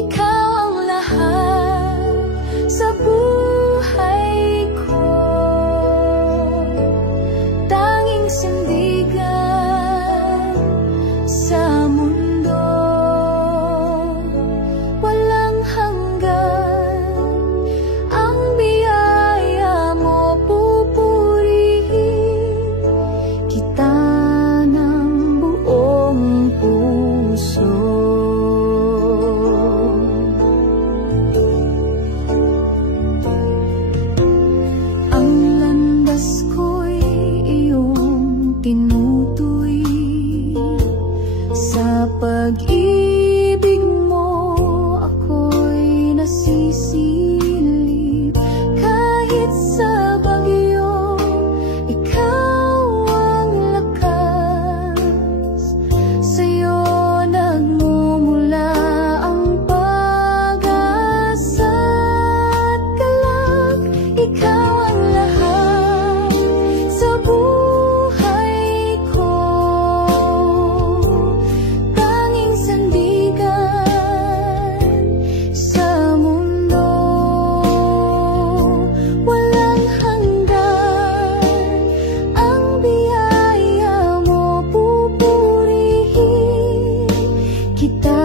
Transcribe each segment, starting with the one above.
ikaw ang lahat sa buhay ko. Tanging sandigan sa mundo, walang hanggan. Ang biyaya mo pupurihin kita ng buong puso. Ang landas ko'y iyong tinutuwi, sa pag-ibig mo ako'y nasisilip. Kahit sa bagyo, ikaw ang lakas. Sa'yo nagmumula ang pag-asa at galak. Ikaw ang lahat sa buhay ko. Tanging sandigan sa mundo, walang hanggan. Ang biyaya mo pupurihin kita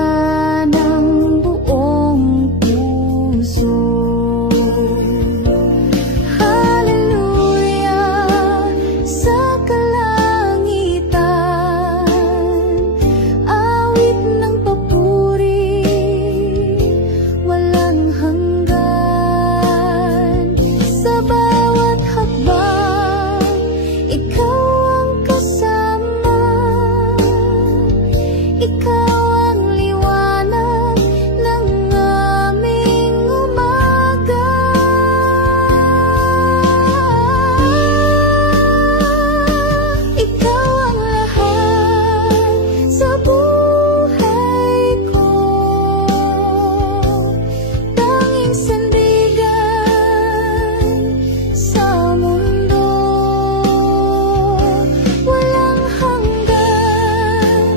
ng buong puso. Hallelujah sa kalangitan, awit ng papuri, walang hanggan. Sa bawat hakbang, ikaw ang kasama. Ikaw ang liwanag ng aming umaga. Ikaw ang lahat sa buhay ko. Tanging sandigan sa mundo, walang hanggan.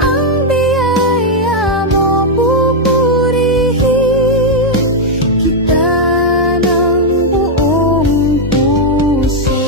Ang biyaya mo pupurihin kita ng buong puso.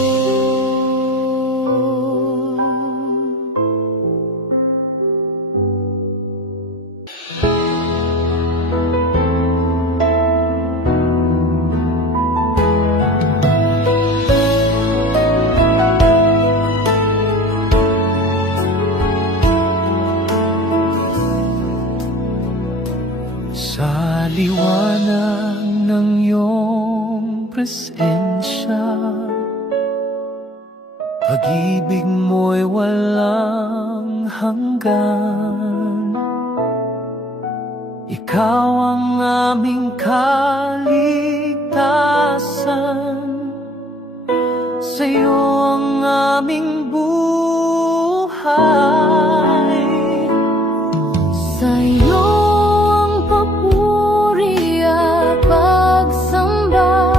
Sa liwanag ng iyong presensya, pag-ibig mo'y walang hanggan. Ikaw ang aming kaligtasan, sa'yo ang aming buhay. Sa'yo ang papuri at pagsamba,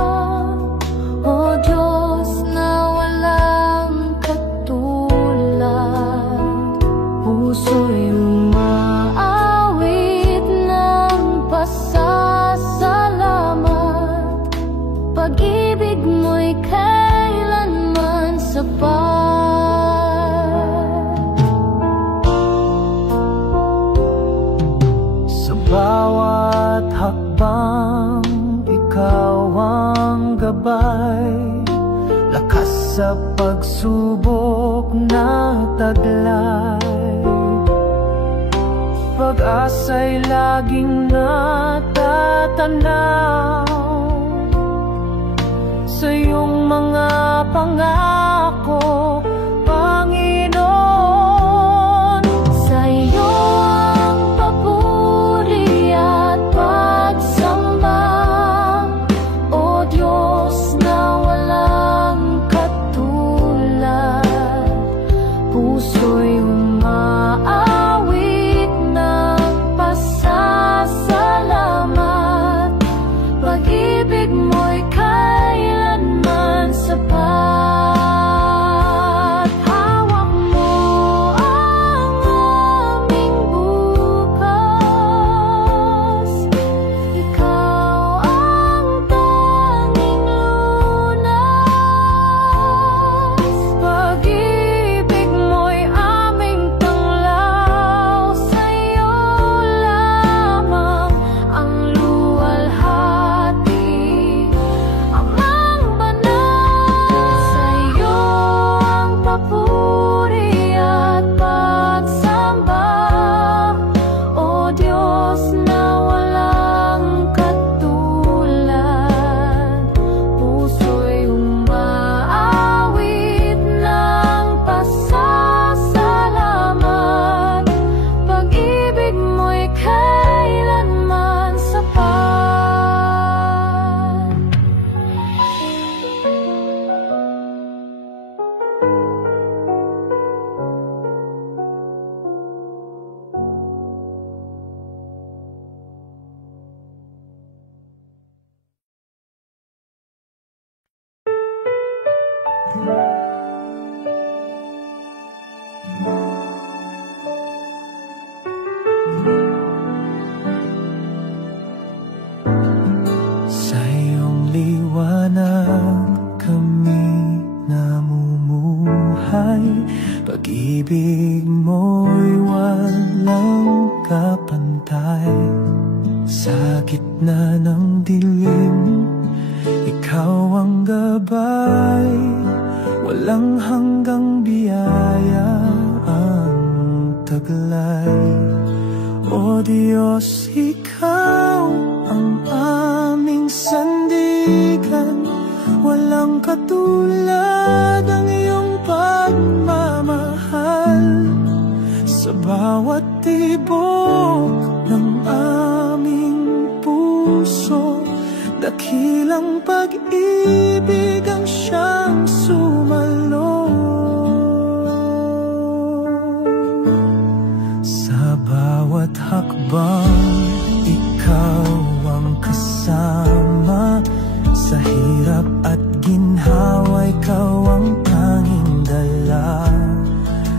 O Diyos na walang katulad. Puso'y umaawit ng pasasalamat. Pag-ibig mo'y kailanman sapat. Sa bawat hakbang, ikaw ang gabay. Lakas sa pagsubok na taglay. Pag-asa'y laging natatanaw sa iyong mga pangako, Panginoon. Sa'yo ang papuri at pagsamba, O Diyos na walang katulad. Puso'y umaawit ng pasasalamat. Pag-ibig mo'y kailanman sapat. Diyos na walang katulad. Puso'y umaawit ng pasasalamat. Pag-ibig mo'y kailanman sapat. Sa iyong liwanag kami namumuhay. Pag-ibig mo'y walang kapantay. Sa gitna ng dilim, ikaw ang gabay. Walang hanggang biyaya ang taglay. O Diyos, ikaw ang aming sandigan. Walang katulad ang iyong pagmamahal. Sa bawat tibok ng aming puso, dakilang pag-ibig ang siyang sumalo. Sa bawat hakbang, ikaw ang kasama. Sa hirap at ginhawa, ikaw ang tanging dala.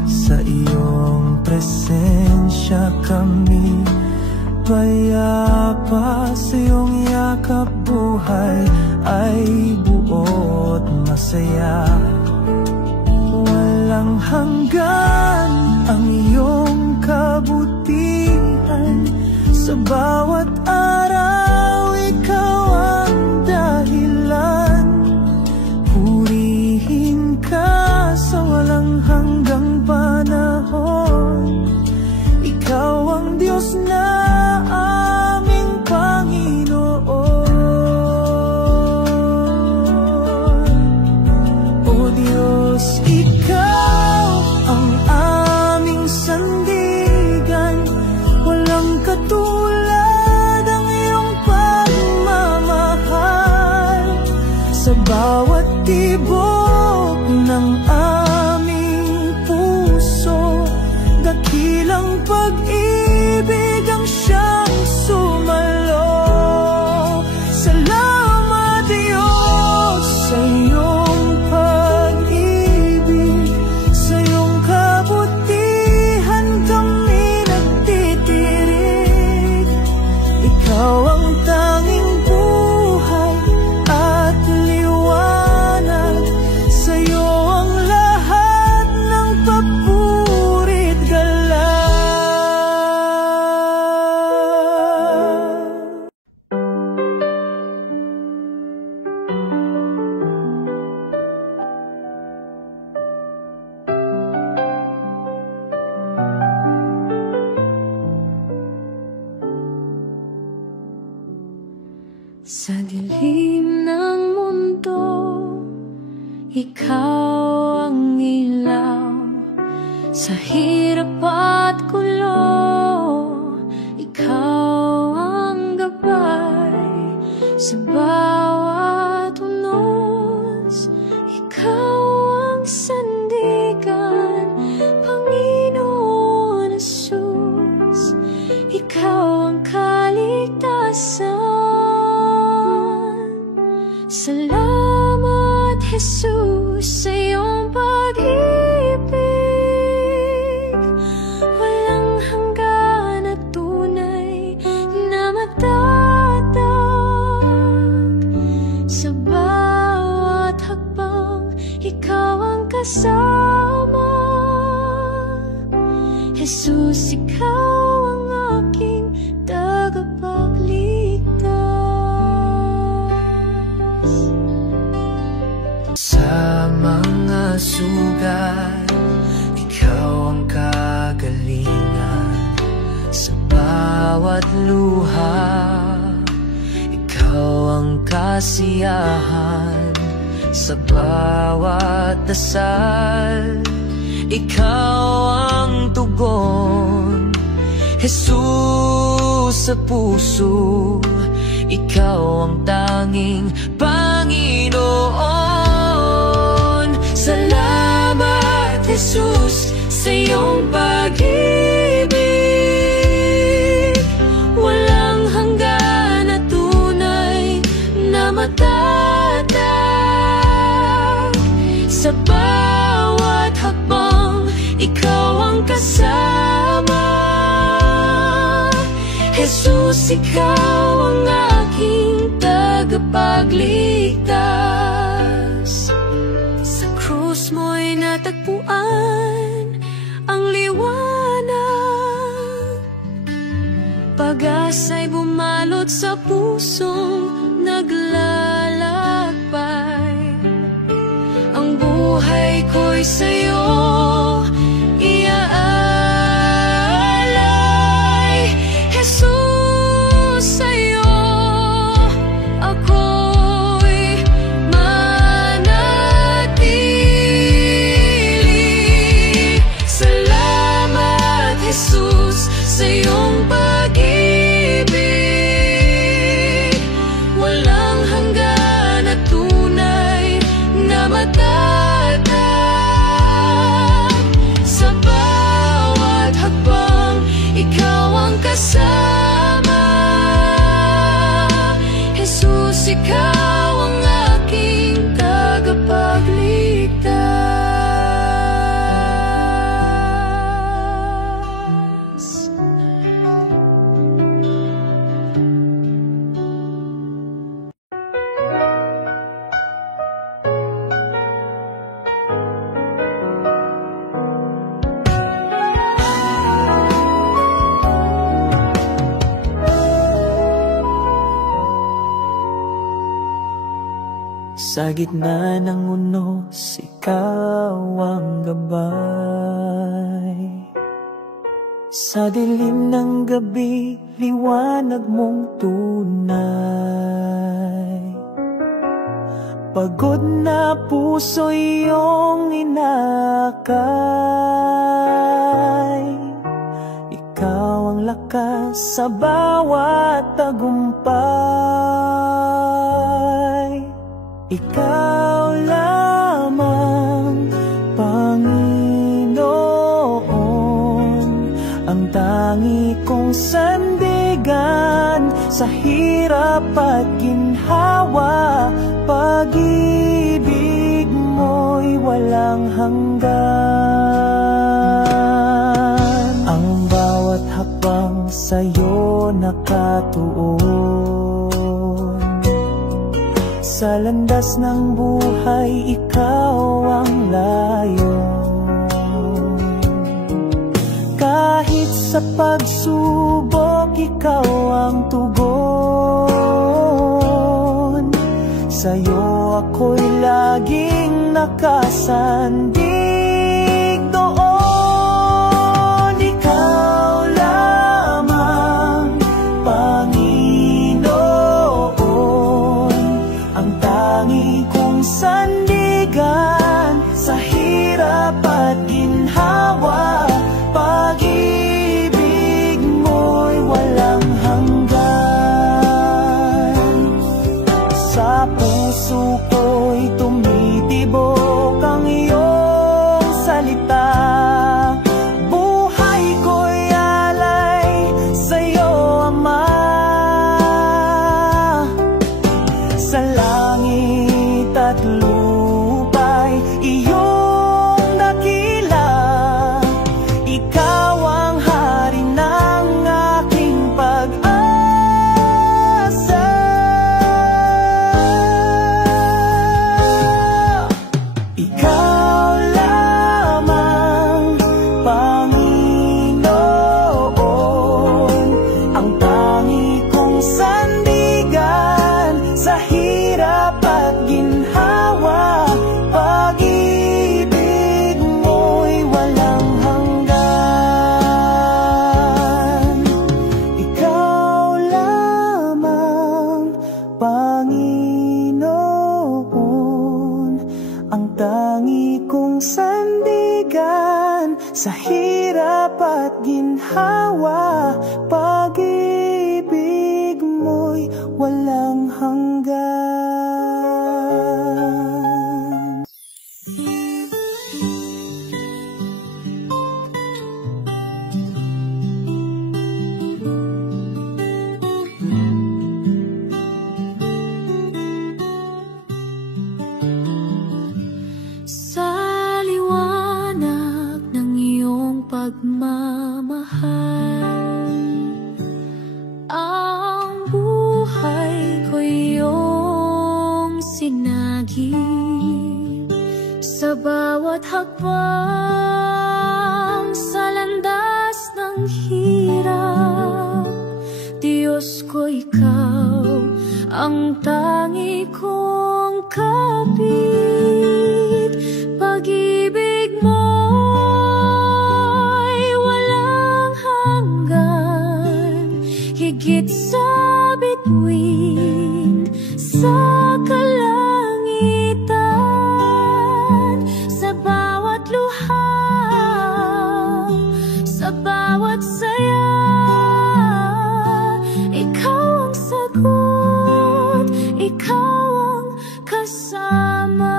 Sa iyong presensya kami payapa. Sa iyong yakap buhay ay buot masaya. Walang hanggan ang iyong kabutihan. Sa bawat araw, ikaw ang dahilan. Purihin ka sa walang hanggang panahon. Ikaw ang Diyos na aming Panginoon. O Diyos, ikaw ang aming sandigan. Walang katulad ang iyong pagmamahal. Sa bawat tibok ng aming puso, dakilang pag-ibig ang siyang sumalo. Salamat Diyos sa iyong pag-ibig. Sa iyong kabutihan kami nagtitirig. Ikaw ang tanging buhay at liwanag. Sa iyo ang lahat ng papurit galang. Sa dilim ng mundo, ikaw ang ilaw. Sa hirap at gulo, ikaw ang gabay. Sa bawat unos, ikaw ang sandigan. Panginoon Jesus, ikaw ang kaligtasan. Salamat Jesus sa iyong pag-ibig. Walang hanggan at tunay na matatag. Sa bawat hakbang, ikaw ang kasama. Jesus, ikaw ang aking tagapagligtas. Sa mga sugat, ikaw ang kagalingan. Sa bawat bawat luha. Ikaw ang kasiyahan sa bawat dasal. Ikaw ang tugon, Jesus sa puso. Ikaw ang tanging Panginoon. Salamat, Jesus, sa iyong pag-ibig. Walang hanggan na tunay na matatag. Sa bawat hakbang, ikaw ang kasama. Jesus, ikaw ang aking tagapagligtas. Sa krus mo'y natagpuan ang liwanag. Pag-asa'y bumalot sa pusong naglalakbay. Ang buhay ko'y sa'yo iaalay. Jesus, sa'yo ako'y manatili. Salamat, Jesus, sa iyong pag-ibig. Walang hanggan na tunay na matatag. Sa bawat hakbang, ikaw ang kasama. Jesus, ikaw ang aking tagapagligtas. Sa gitna ng unos, ikaw ang gabay. Sa dilim ng gabi, liwanag mong tunay. Pagod na puso iyong inakay. Ikaw ang lakas sa bawat tagumpay. Ikaw lamang, Panginoon, ang tangi kong sandigan sa hirap at ginhawa. Pag-ibig mo'y walang hanggan. Ang bawat hakbang sa'yo nakatuon. Sa landas ng buhay, ikaw ang layon. Kahit sa pagsubok, ikaw ang tugon. Sa'yo ako'y laging nakasandig doon. Ikaw lamang, Panginoon, ang tangi kong sandigan sa hirap at ginhawa. Pag-ibig mo'y walang hanggan. Sa puso ko'y tumitibok ang iyong sa hirap at ginhawa. Pag-ibig mo'y walang hanggan. Sa liwanag ng iyong pagmamahal, ang buhay ko iyong sinagi. Sa bawat hakbang sa landas ng hirap, Diyos ko, ikaw ang tangi kong kapit. Pag-ibig mo'y walang hanggan, higit sa bituin sa kalangitan. Sa bawat luha, sa bawat saya, ikaw ang sagot, ikaw ang kasama.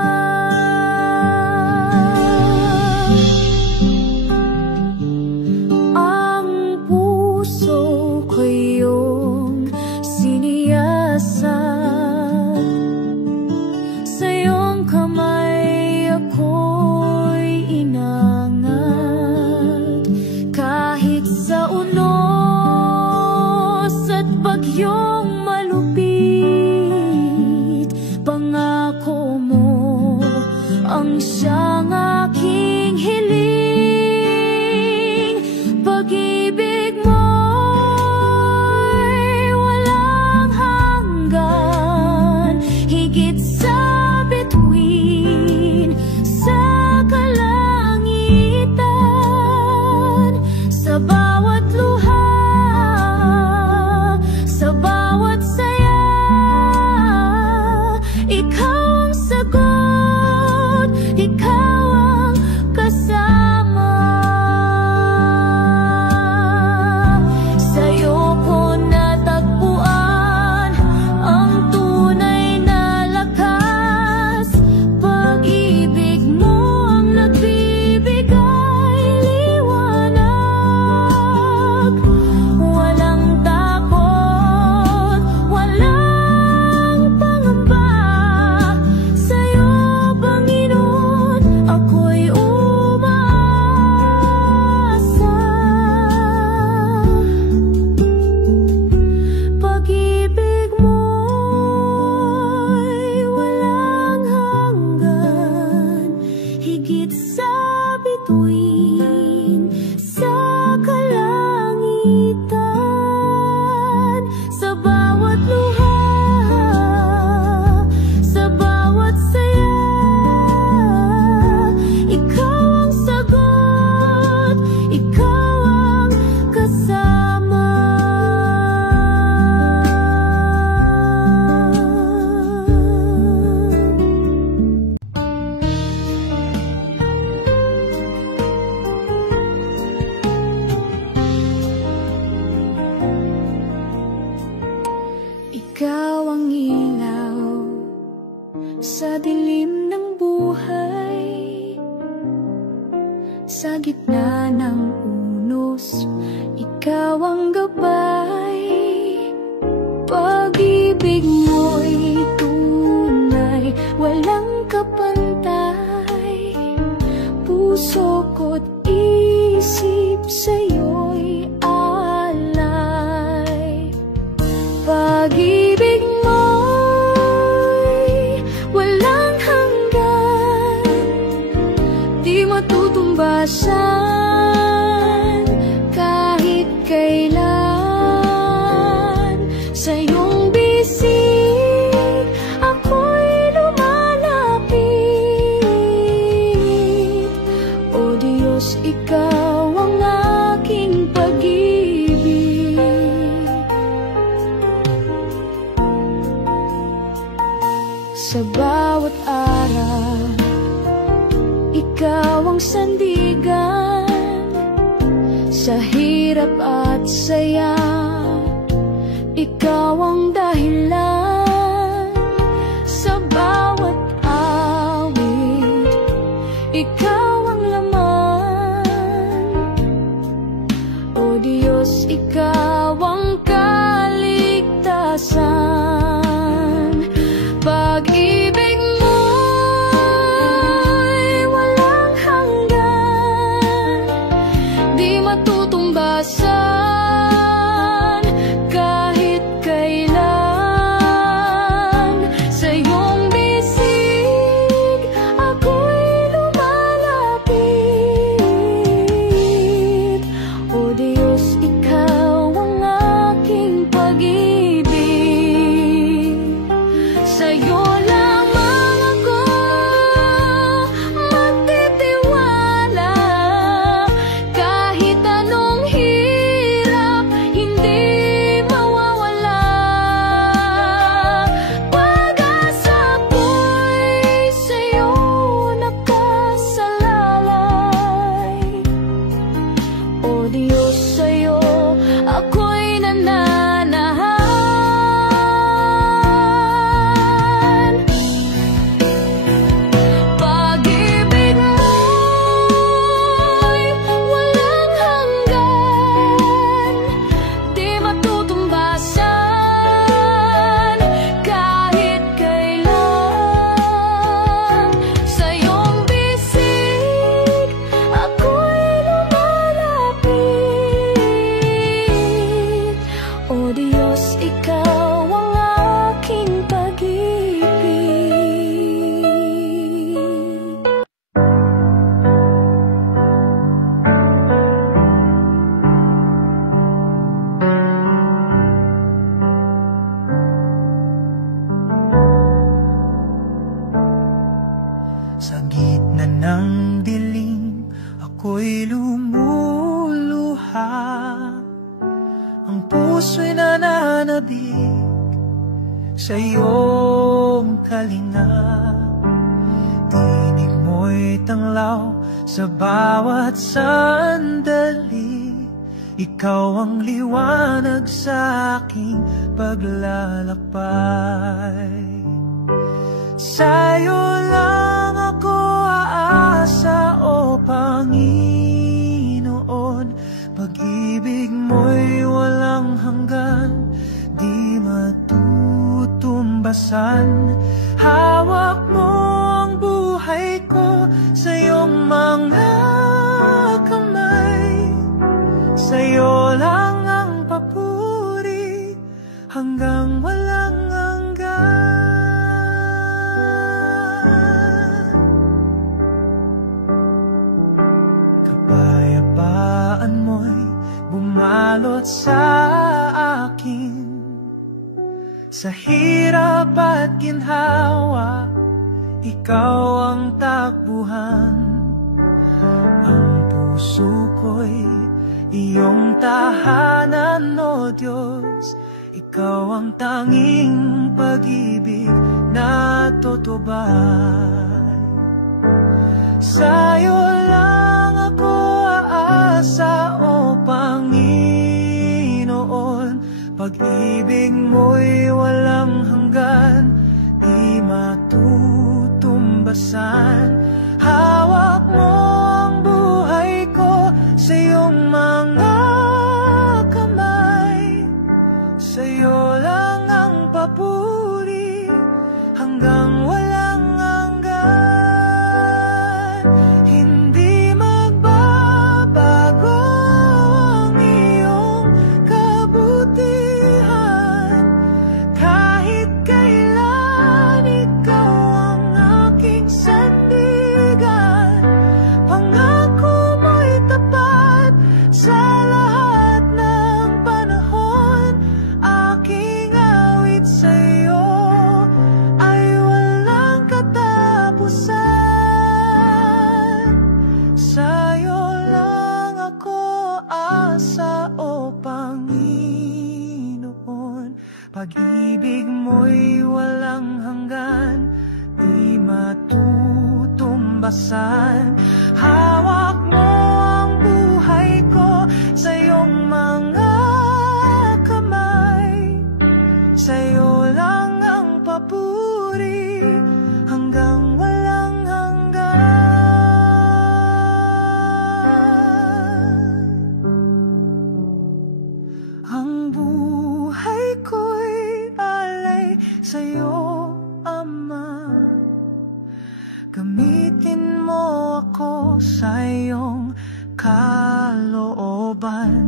Ang puso ko iyong siniyasat, sa iyong kamay ako'y inangat. Kahit sa unos at bagyong malupit, pangako mo ang siyang aking hiling. Pag-ibig mo'y walang hanggan, higit sa bituin sa kalangitan. Sa bawat luha, sa bawat saya, ikaw ang sagot, ikaw ang kasama. Sa'yo ko natagpuan ang tunay na lakas. Pag-ibig mo ang nagbibigay liwanag. Walang takot, walang pangamba. Sa'yo, Panginoon, ako'y umaasa. Pag-ibig mo'y walang hanggan, higit sa bituin sa kalangitan. Sa bawat luha, sa bawat saya, ikaw ang sagot, ikaw ang kasama. Ikaw ang ilaw sa dilim ng buhay, sa gitna ng unos, ikaw ang gabay. Pag-ibig mo'y tunay, walang kapantay. Puso ko't isip sa'yo'y alay. Pag-ibig mo'y walang hanggan, di matutumbasan kahit kailan. Sa iyong bisig ako'y lumalapit. O Diyos, ikaw ang aking pag-ibig. Sa bawat araw, ikaw ang sandigan. Sa hirap at saya, ikaw ang dahilan. Sa bawat awit, ikaw ang laman. O Diyos, ikaw ang kaligtasan. Pag-ibig mo'y walang hanggan, di matutumbasan kahit kailan. Sa iyong bisig ako'y lumalapit. O Diyos, ikaw ang aking pag-ibig. Sa'yo lamang ako magtitiwala. Kahit anong hirap, hindi mawawala. Pag-asa ko'y sa'yo nakasalalay. O Diyos, sa'yo ako'y nananahan. Pag-ibig mo'y walang hanggan, di matutumbasan kahit kailan. Sa iyong bisig ako'y lumalapit. O Diyos, ikaw ang aking pag-ibig. Sa gitna ng dilim, ako'y lumuluha. Ang puso'y nananabik sa iyong kalinga. Tinig mo'y tanglaw sa bawat sandali. Ikaw ang liwanag sa aking paglalakbay. Sa'yo lang ako aasa, o Panginoon. Pag-ibig mo'y walang hanggan, di matutumbasan. Hawak mo ang buhay ko sa iyong mga kamay. Sa'yo lang ang papuri hanggang walang hanggan. Kapayapaan mo'y bumalot sa akin. Sa hirap at ginhawa, ikaw ang takbuhan. Ang puso ko'y iyong tahanan, o Diyos. Ikaw ang tanging pag-ibig na tutubay. Sa'yo lang ako aasa, o Panginoon. Pag-ibig mo'y walang hanggan, di matutumbasan. Hawak mo ang buhay ko sa iyong mga kamay. Sa'yo lang ang papuri hanggang walang hanggan. Hindi magbabago ang iyong kabutihan. Kahit kailan, ikaw ang aking sandigan. Pangako mo'y tapat sa lahat ng panahon. Aking awit sa'yo ay walang katapusan. Sa'yo lang ako asa, o Panginoon. Pag-ibig mo'y walang hanggan, di matutumbasan. Hawak mo ang buhay ko papuri hanggang walang hanggan. Ang buhay ko'y alay sa'yo, Ama. Gamitin mo ako sa iyong kalooban.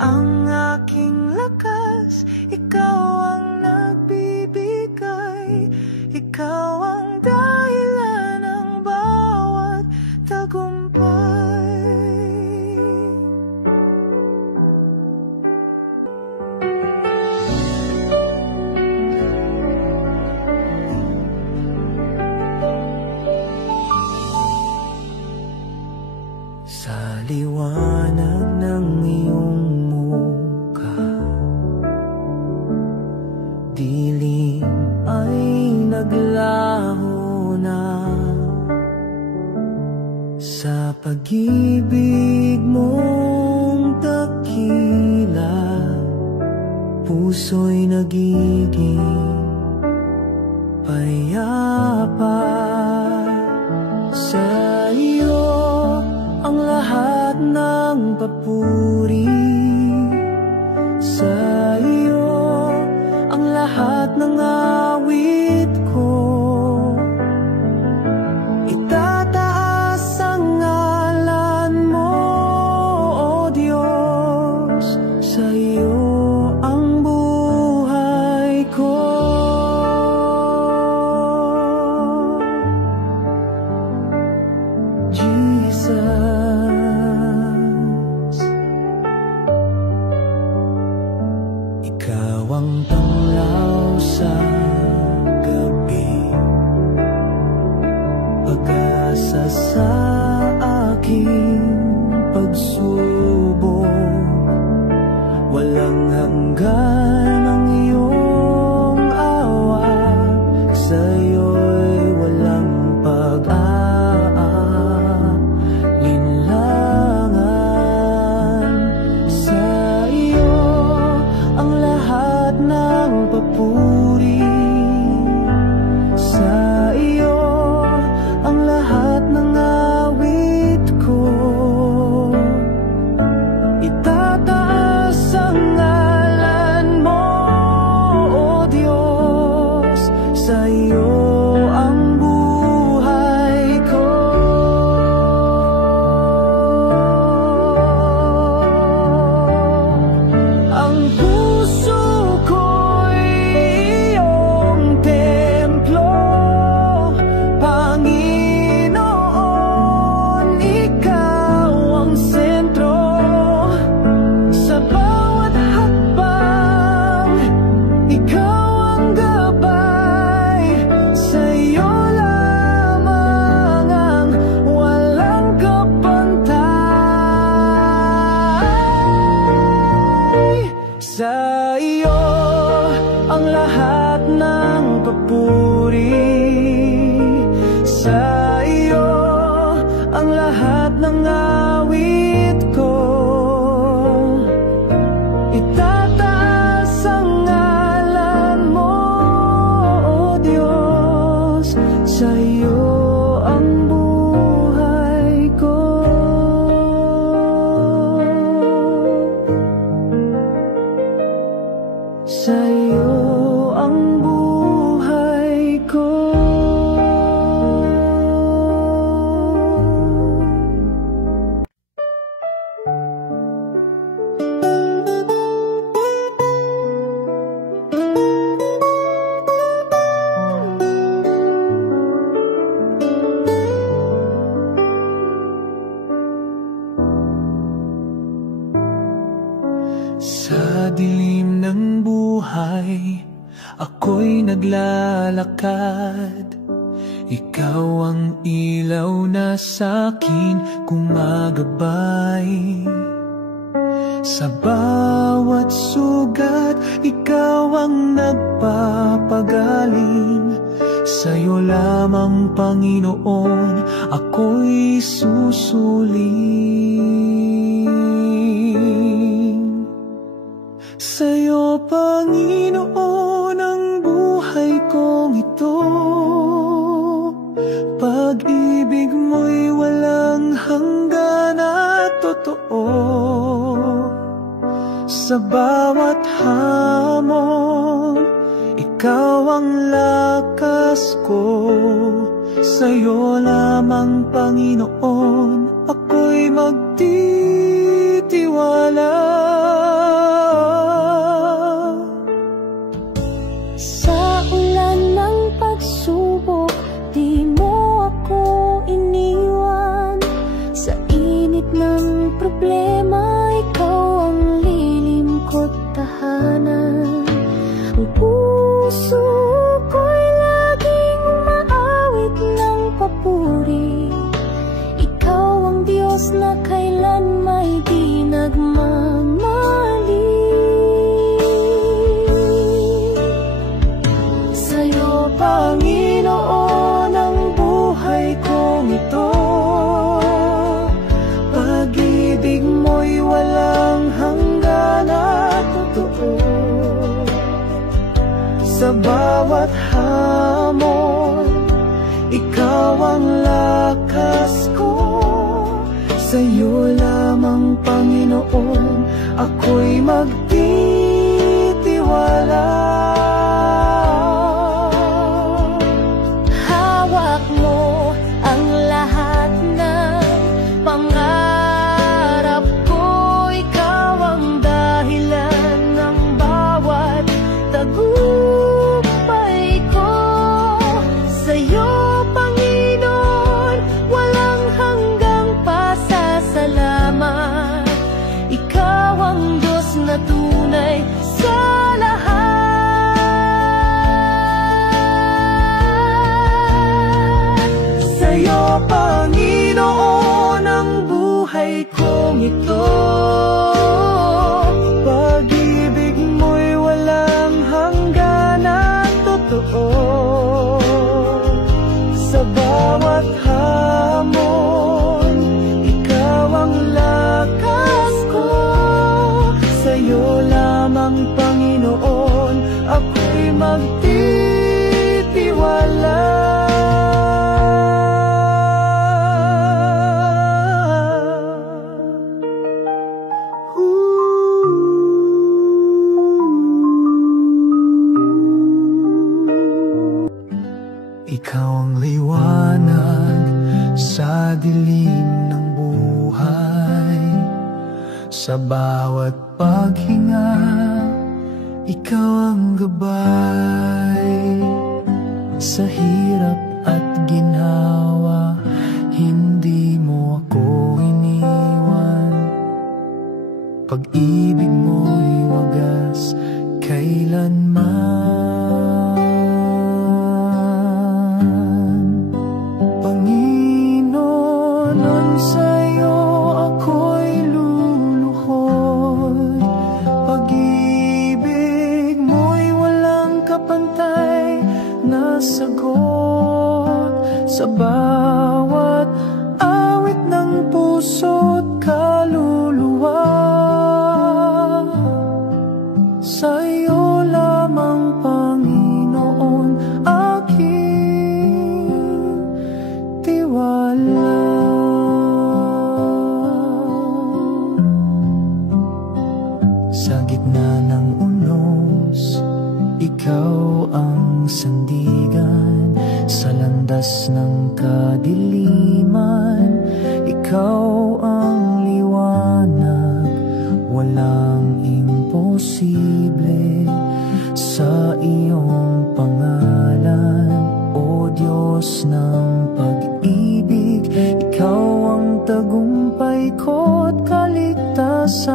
Ang aking lakas, ikaw ang nagbibigay. Ikaw ang dahilan ng bawat tagumpay. Sa liwanag ng iyong mukha, dilim ay naglaho na. Sa pag-ibig mong dakila, puso'y nagiging payapa. Sa iyo ang lahat ng papuri, sa iyo ang lahat ng awit ko. Itataas ang ngalan mo, O Diyos, sa iyo ang buhay ko. Jesus, ikaw ang tanglaw sa gabi, pag-asa sa aking pagsubok. Walang hanggan ang iyong awa, sa'yo'y walang pag-aalinlangan. Sa iyo ang lahat ng papuri, sa iyo ang lahat ng awit ko. Itataas ang ngalan mo, O Diyos, sa iyo ang buhay ko. Ang puso ko'y iyong templo, Panginoon, ikaw ang sentro. Sa bawat hakbang, ikaw ang gabay. Sa iyo lamang ang walang kapantay. Sa iyo ang lahat ng papuri, sa iyo ang lahat ng awit ko. Itataas ang ngalan mo, O Diyos, sa iyo ang buhay ko. Sa iyo ang buhay ko. Sa dilim ng buhay, ako'y naglalakad. Ikaw ang ilaw na sa'kin gumagabay. Sa bawat sugat, ikaw ang nagpapagaling. Sa'yo lamang, Panginoon, ako'y susuling. Sa'yo, Panginoon, ang buhay Sa bawat hamon, ikaw ang lakas ko. Sa'yo lamang, Panginoon, ako'y magtitiwala. Sa ulan ng pagsubok, di mo ako iniwan. Sa init ng problema, ikaw ang lilim ko't tahanan. Ang puso ko'y laging umaawit ng papuri. Ikaw ang Diyos na kailan may di nagmamali. Sa'yo, Panginoon, ang buhay kong ito. Pag-ibig mo'y walang hanggan at totoo. Sa bawat hamon, ikaw ang lakas ko. Sa'yo lamang, Panginoon, ako'y magtitiwala. Hawak mo ang lahat ng pangarap ko. Ikaw ang dahilan ng bawat tagumpay ko. Sa'yo, Panginoon, walang hanggang pasasalamat. Ikaw ang Diyos na tunay sa lahat. Sa'yo, Panginoon, ang buhay kong ito. Pag-ibig mo'y walang hanggan at totoo. Sa bawat hamon, ikaw ang lakas ko. Sa'yo lamang, Panginoon, ako'y magtitiwala. Ikaw ang liwanag sa dilim ng buhay. Sa bawat paghinga, ikaw ang gabay. Sa hirap at ginhawa, hindi mo ako iniwan. Pag-ibig mo'y wagas kailanman. Panginoon, sa'yo ako'y luluhod. Pag-ibig mo'y walang kapantay na sagot. Sa bawat awit ng puso't kaluluwa, sa'yo lamang, Panginoon, aking tiwala. Sa gitna ng unos, ikaw ang sandigan. Sa landas ng kadiliman, ikaw ang liwanag. Walang imposible sa iyong pangalan, O Diyos ng pag-ibig. Ikaw ang tagumpay ko't kaligtasan.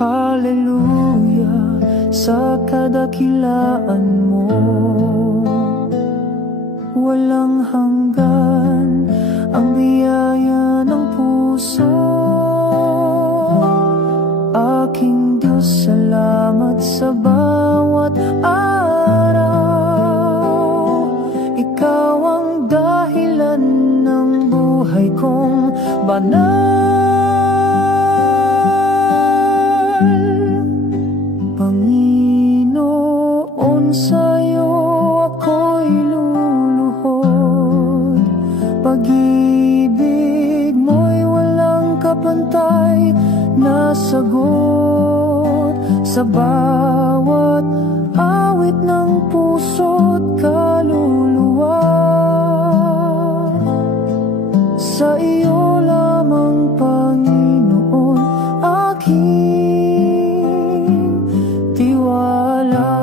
Hallelujah sa kadakilaan mo. Walang hanggan ang biyaya ng puso. Aking Diyos, salamat sa bawat araw. Ikaw ang dahilan ng buhay kong banal. Panginoon, sa'yo ako'y luluhod. Pag-ibig mo'y walang na sagot sa bawat awit ng puso't kaluluwa. Sa iyo lamang, Panginoon, aking tiwala.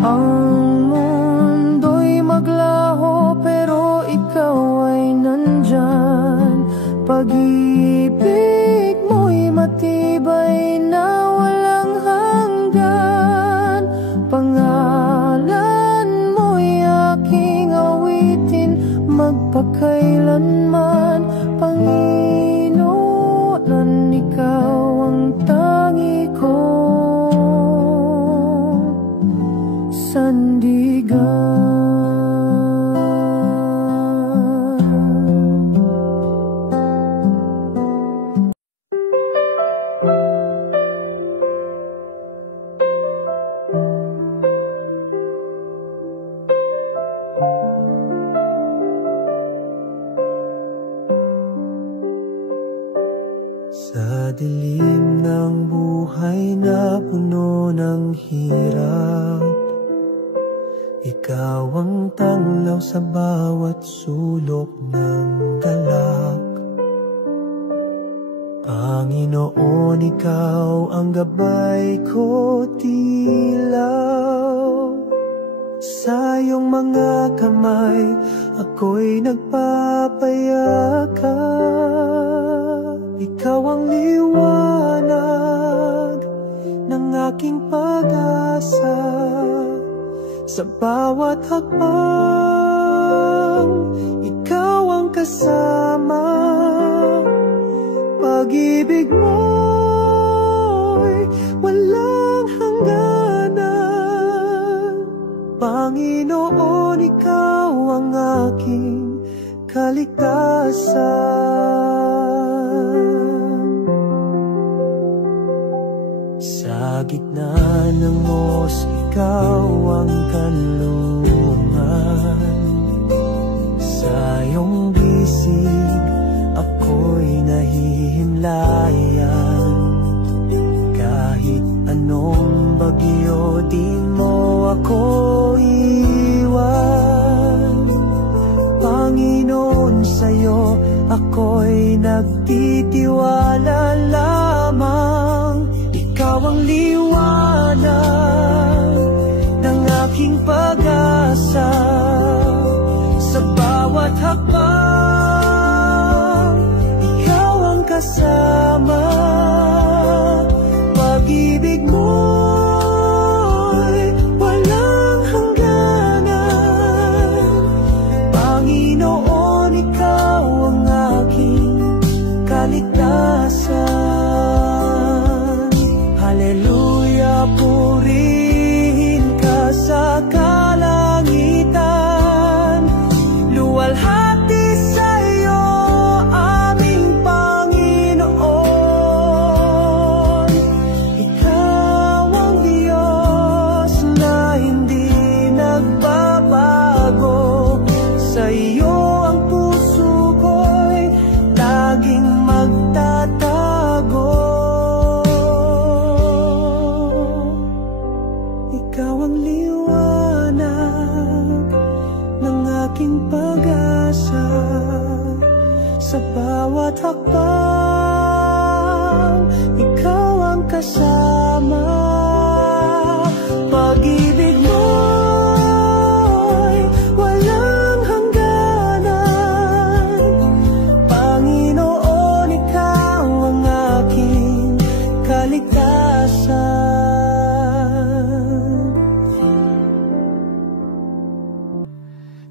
Ang mundo'y maglaho pero ikaw ay nandyan. Pag-ibig mo'y matibay na walang hanggan. Pangalan mo'y aking awitin magpakailanman. Panginoon, ikaw ang tangi kong sandigan. Sa dilim ng buhay na puno ng hirap, ikaw ang tanglaw sa bawat sulok ng galak. Panginoon, ikaw ang gabay ko tilaw. Sa iyong mga kamay ako'y nagpapayakap. Ikaw ang liwanag ng aking pag-asa. Sa bawat hakbang, ikaw ang kasama. Pag-ibig mo'y walang hangganan. Panginoon, ikaw ang aking kaligtasan. Sa gitna ng mos, ikaw ang kanlungan. Sa iyong bisig, ako'y nahihimlayan. Kahit anong bagyo, di mo ako iwan. Panginoon, sa'yo ako'y nagtitiwala lamang. Ikaw ang liwanag ng aking pag-asa. Sa bawat hakbang, ikaw ang kasama. Pag-ibig mo'y walang hangganan. Panginoon, ikaw ang aking kaligtasan. Hallelujah, purihin ka sa kalangitan. Luwalhati sa iyo, aming Panginoon. Ikaw ang Diyos na hindi nagbabago. Sa iyo ang puso ko'y laging magtatago. Ikaw ang liwanag ng aking pag-asa. Sa bawat hakbang, ikaw ang kasama. Pag-ibig mo'y walang hangganan. Panginoon, ikaw ang aking kaligtasan.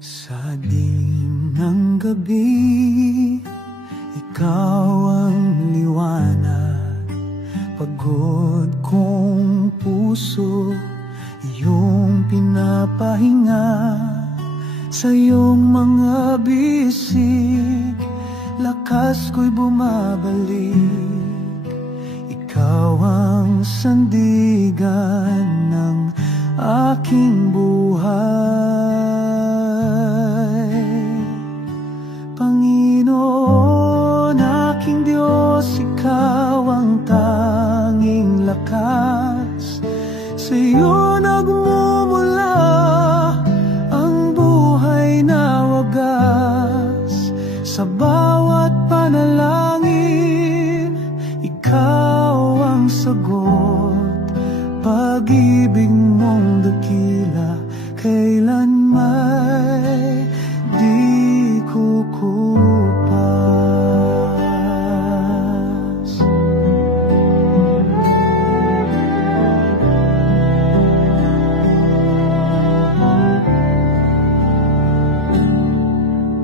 Sa dilim ng gabi, ikaw ang liwanag. Pagod kong puso, iyong pinapahinga. Sa iyong mga bisig, lakas ko'y bumabalik. Ikaw ang sandigan ng aking buhay. Panginoon, bawat panalangin, ikaw ang sagot. Pag-ibig mong dakila, kailan may di kukupas.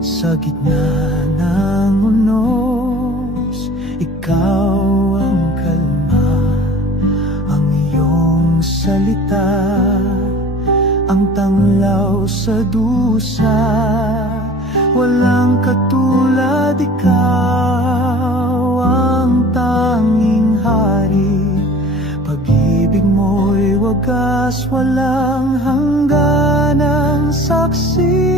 Sa gitna ng unos, ikaw ang kalma. Ang iyong salita, ang tanglaw sa dusa. Walang katulad, ikaw ang tanging hari. Pag-ibig mo'y wagas, walang hangganang saksi.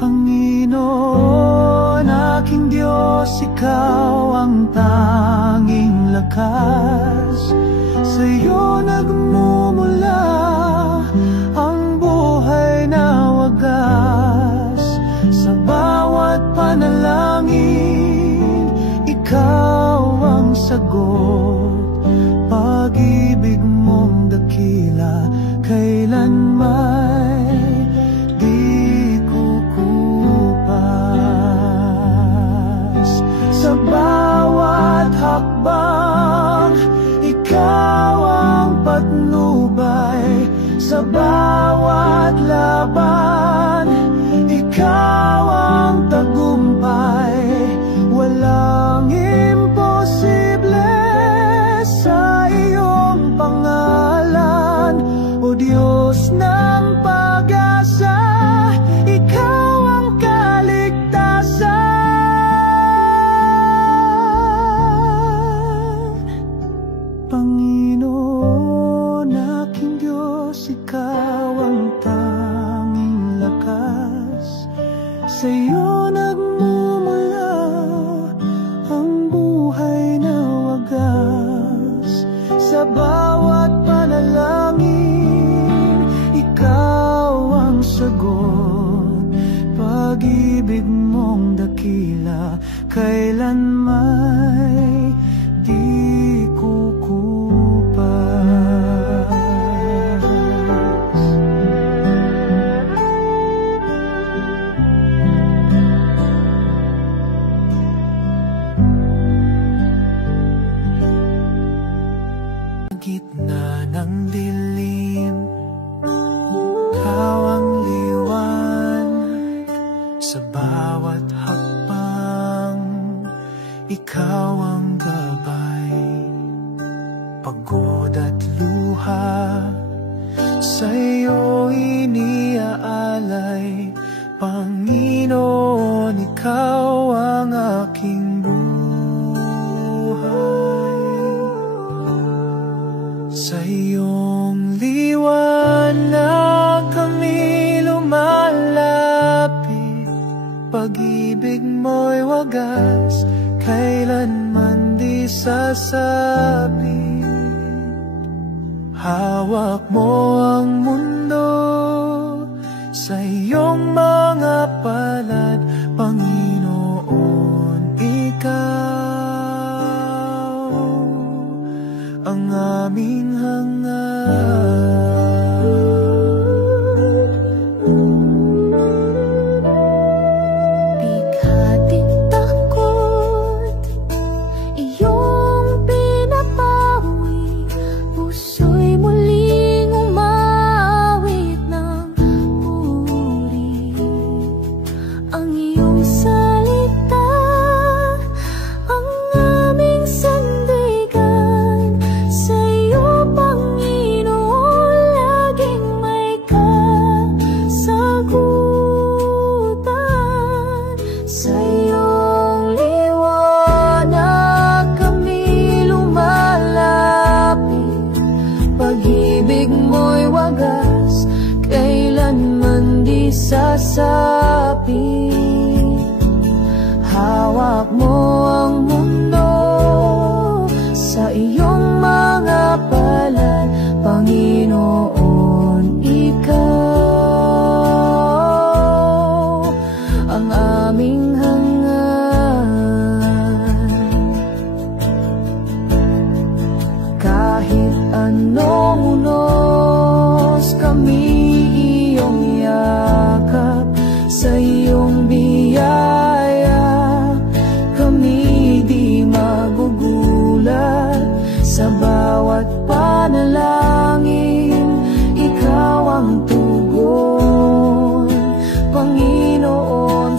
Panginoon, aking Diyos, ikaw ang tanging lakas. Sa'yo nagmumula ang buhay na wagas. Sa bawat panalangin, ikaw ang sagot. Pag-ibig mong dakila, kailan may di kukupas. Sa bawat hakbang, ikaw ang patnubay. Sa bawat laban, ikaw ang tagumpay. Walang imposible sa iyong pangalan, O Diyos ng pag-asa, ikaw ang kaligtasan. Panginoon, aking Diyos, ikaw ang tanging lakas. Sa'yo nagmumula ang buhay na wagas. Sa bawat panalangin, ikaw ang sagot. Pag-ibig mong dakila, kailan may di kukupas. Gitna ng dilim, ikaw ang liwanag. Sa bawat hakbang, ikaw ang gabay. Pagod at luha, sa'yo iniaalay. Panginoon, ikaw ang aking buhay. Sa iyong liwanag kami lumalapit. Pag-ibig mo'y wagas, kailanman di sasabit. Hawak mo ang mundo sa iyong mga palad. Panginoon, ikaw ang aming hangad. Bigating takot, iyong pinapawi. Puso'y muling umawit ng puri. Ang iyong salita, ang aming sandigan. Sa iyo, Panginoon, laging may kasagutan. Sa iyong liwanag kami lumalapit. Pag-ibig mo'y wagas, kailanman di sasapit. Hawak mo ang mundo sa iyong mga palad. Panginoon, ikaw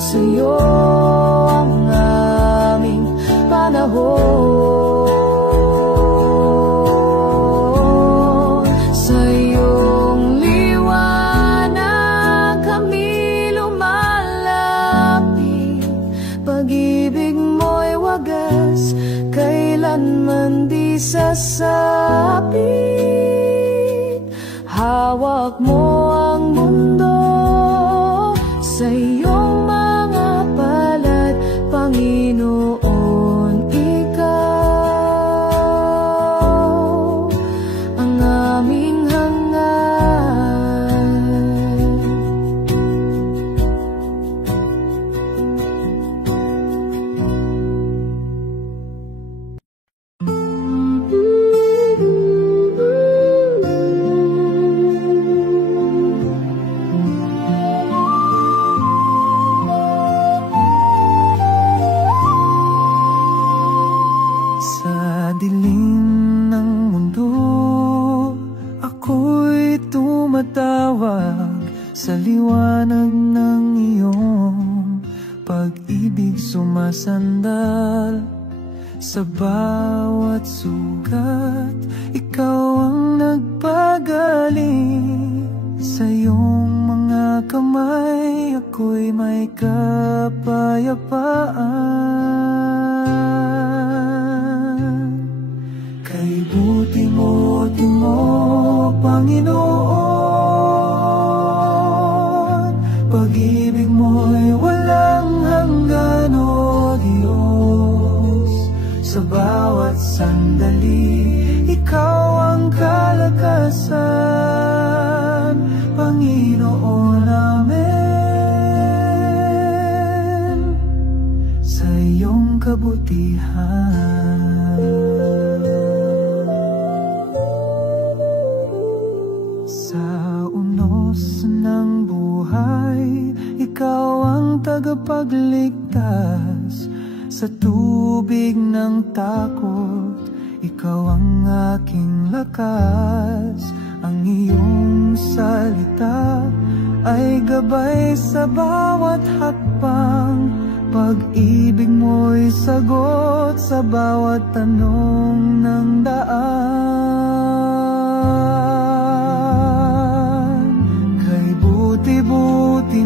sa'yo ang aming panahon. Sa iyong liwanag kami lumalapit, pag-ibig mo'y wagas, kailanman di sasapit. Hawak mo ang mundo sa iyong mga palad, Panginoon, ikaw ang aming hangad. Sa dilim ng mundo, ako'y tumatawag sa liwanag ng iyong pag-ibig sumasandal. Sa bawat sugat, ikaw ang nagpagaling. Sa iyong mga kamay, ako'y may kapayapaan. Kay buti mo, Panginoon, pag-ibig mo'y walang hanggan, o Diyos. Sa bawat sandali, ikaw ang kalakasan, Panginoon namin, sa iyong kabutihan. Sa unos ng buhay, ikaw ang tagapagligtas. Sa tubig ng takot, ikaw ang aking lakas. Ang iyong salita ay gabay sa bawat hakbang. Pag-ibig mo'y sagot sa bawat tanong ng daan. Kay buti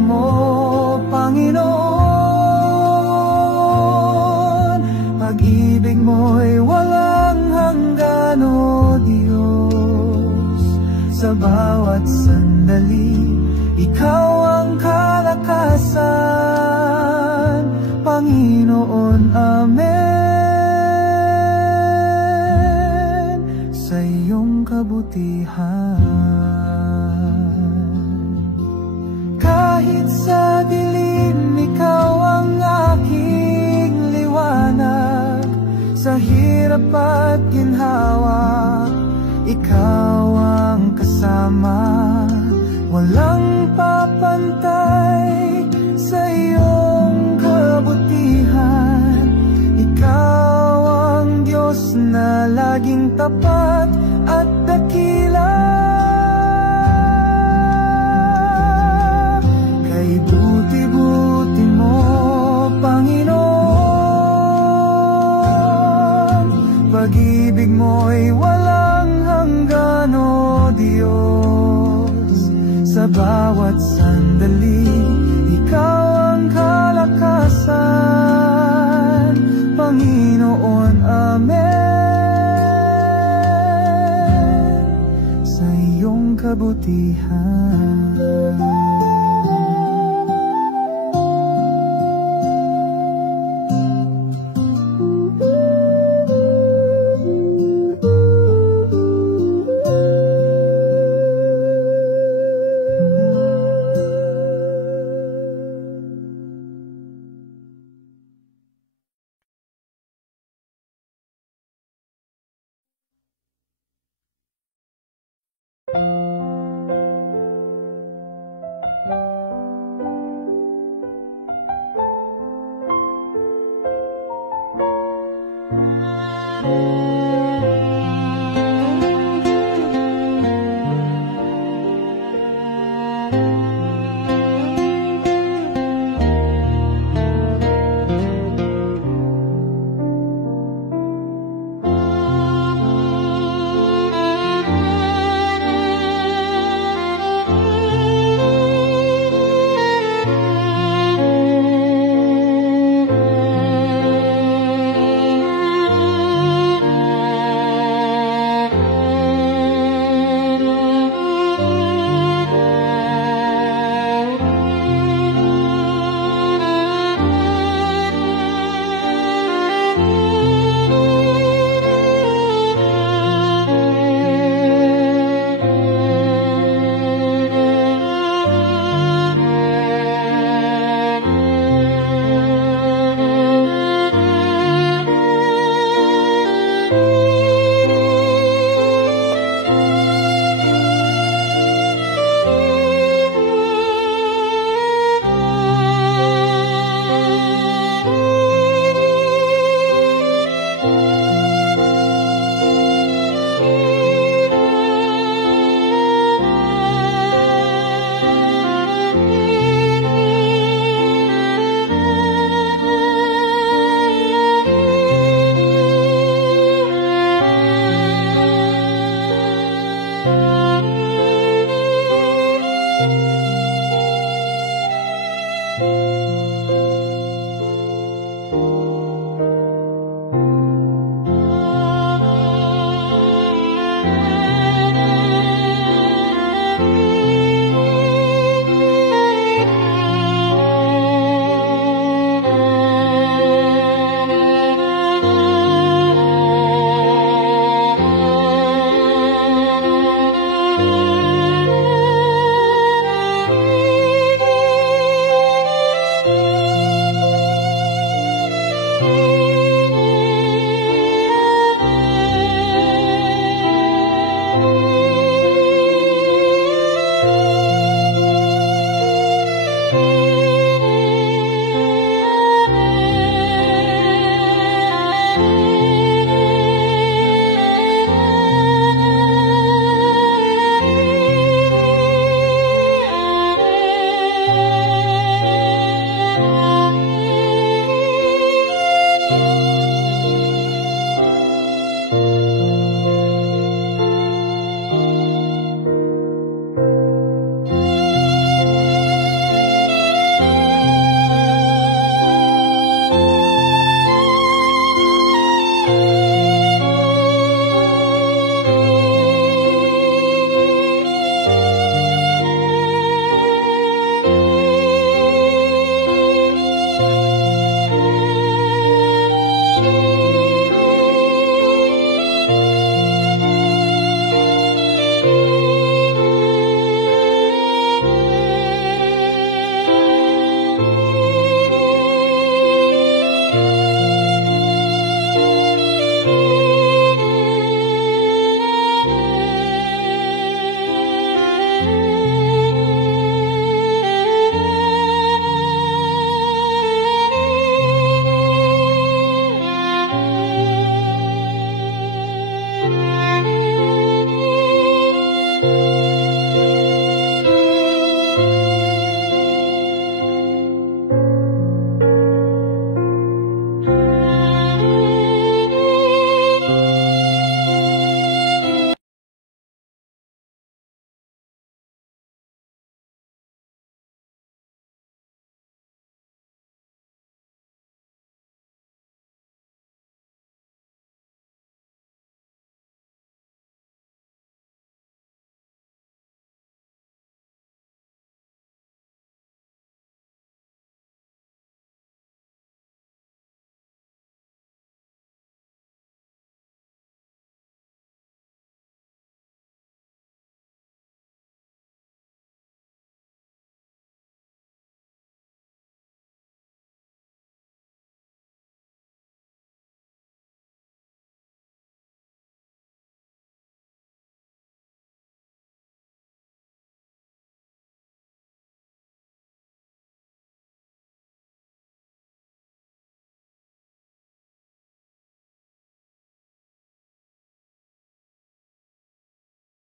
mo, Panginoon, pag-ibig mo'y walang hanggan, o Diyos. Sa bawat sandali, ikaw ang kalakasan, Panginoon, amen, sa iyong kabutihan. Kahit sa dilim, ikaw ang aking liwanag. Sa hirap at ginhawa, ikaw ang kasama. Walang papantay sa iyong kabutihan. Ikaw ang Diyos na laging tapat at dakila. Kay buti mo, Panginoon, pag-ibig mo'y walang hanggan, o Diyos. Sa bawat sandali, ikaw ang kalakasan, Panginoon, amen, sa iyong kabutihan.